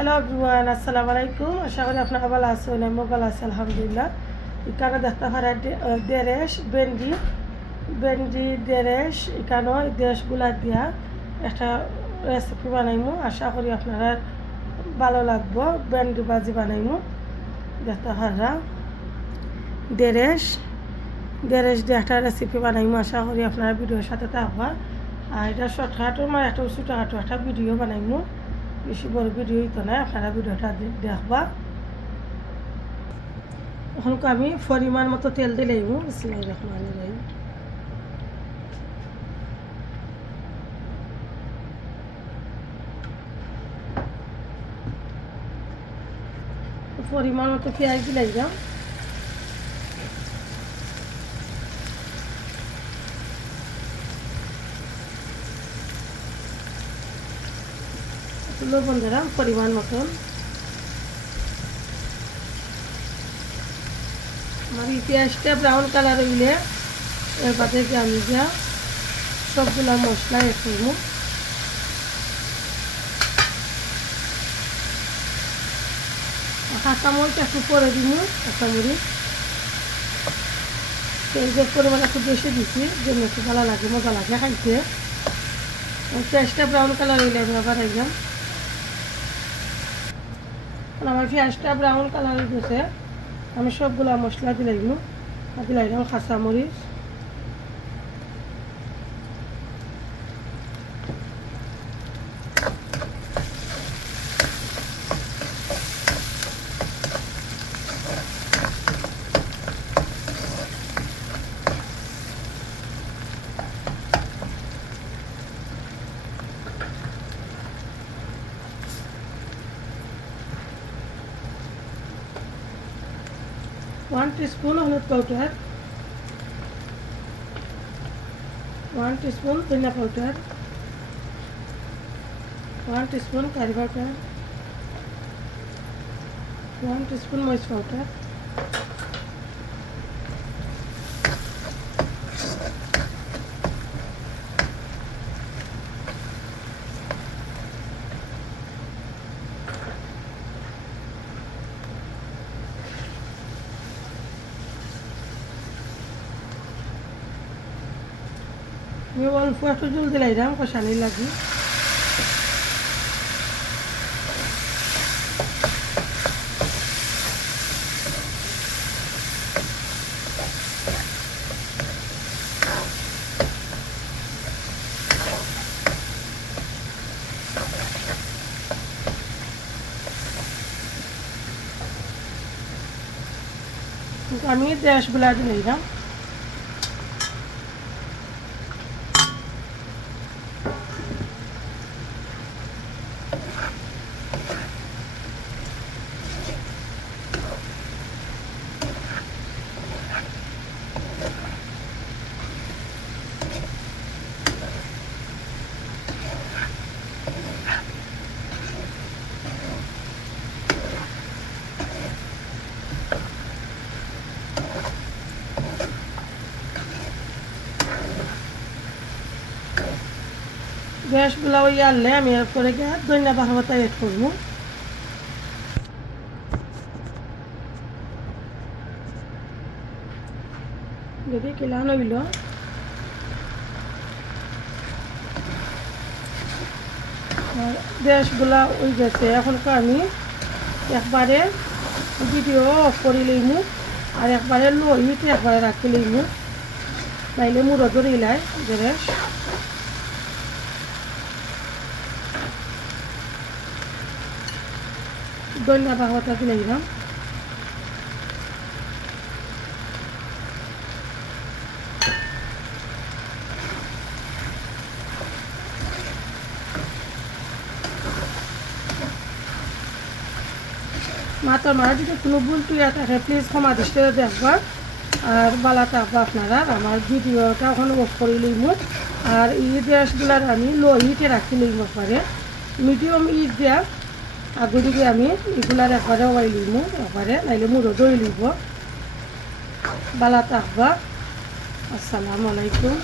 Hello everyone, আসসালামু আলাইকুম। আশা করি আপনারা ভালো আছেন। আমি ভালো আছি আলহামদুলিল্লাহ। এখানে দেখতে পারা দেরেশ বেন্ডি দেরেশ এখানে দেশগুলা দিয়া একটা রেসিপি বানাইমু। আশা করি আপনারা ভালো লাগবো। বেন্ডি ভাজি বানাইমু। দেখতে পারা দেরেশ দিয়ে একটা রেসিপি বানাইমু। আশা করি আপনারা ভিডিওর সাথে থাকবা। আর এটা শর্টকাটও মানে একটা ছোটোখাটো একটা ভিডিও বানাইমু। বেশি বড় ভিডিও তো না, আপনারা ভিডিওটা দেখবা। এখন আমি পরিমাণ মতো তেল দিলেইমু। বিসমিল্লাহির রহমানির রহিম। পরিমাণ মতো পেঁয়াজ দিলাম। লবণ দিলাম পরিমাণ মতন। আমার এই পেঁয়াজটা ব্রাউন কালার হইলে এর বাদে আমি যা সবগুলা মশলা এড করব। কাঁচামরিচ একটু পরে দিব। কাঁচামরিচ পেঁয়াজের পরিমাণ একটু বেশি দিচ্ছি, জন্য একটু ভালো লাগে, মজা লাগে খাইতে। পেঁয়াজটা ব্রাউন কালার হইলে আমি আবার একদম আমার পেঁয়াজটা ব্রাউন কালার হয়ে গেছে। আমি সবগুলা মশলা দিলাম কাঁচামরিচ, ওয়ান টিস্পুন হলুদ পাউডার, 1 টিস্পুন ধনিয়া powder, 1 teaspoon curry powder, 1 teaspoon মরিচ পাউডার, আমি অল্প একটু জল দিলাম কষানি লাগি। আমি দেশগুলা দিলাম। গ্যাসগুলা ওই আনলে আমি এরপরে ধনিয়া পাতা এড করবো। যদি কিলা নইল গ্যাসগুলা ওই গেছে। এখন আমি একবারে ভিডিও অফ করে লইমু আর একবারে লো হিটে একবারে রাখি লইমু, নাইলে মুড়ো ধরিলাই গ্যাস। ধনিয়া পাতা দিলাম। মাথার মারা যদি কোনো ভুল টুয়া থাকে প্লিজ ক্ষমা দৃষ্টিতে দেখবা আর ভালো থাকবা আপনারা। আমার ভিডিওটা ওখানে অফ করে লইমু আর এই গ্যাসগুলার আমি লো হিটে রাখি লইমু, একবারে মিডিয়াম হিট দেওয়া আগে দিকে আমি এগুলার একবারে ওয়াই লইমু, একবারে নাইলে মুড়ো দই লইব। ভালো থাকবা। আসসালামু আলাইকুম।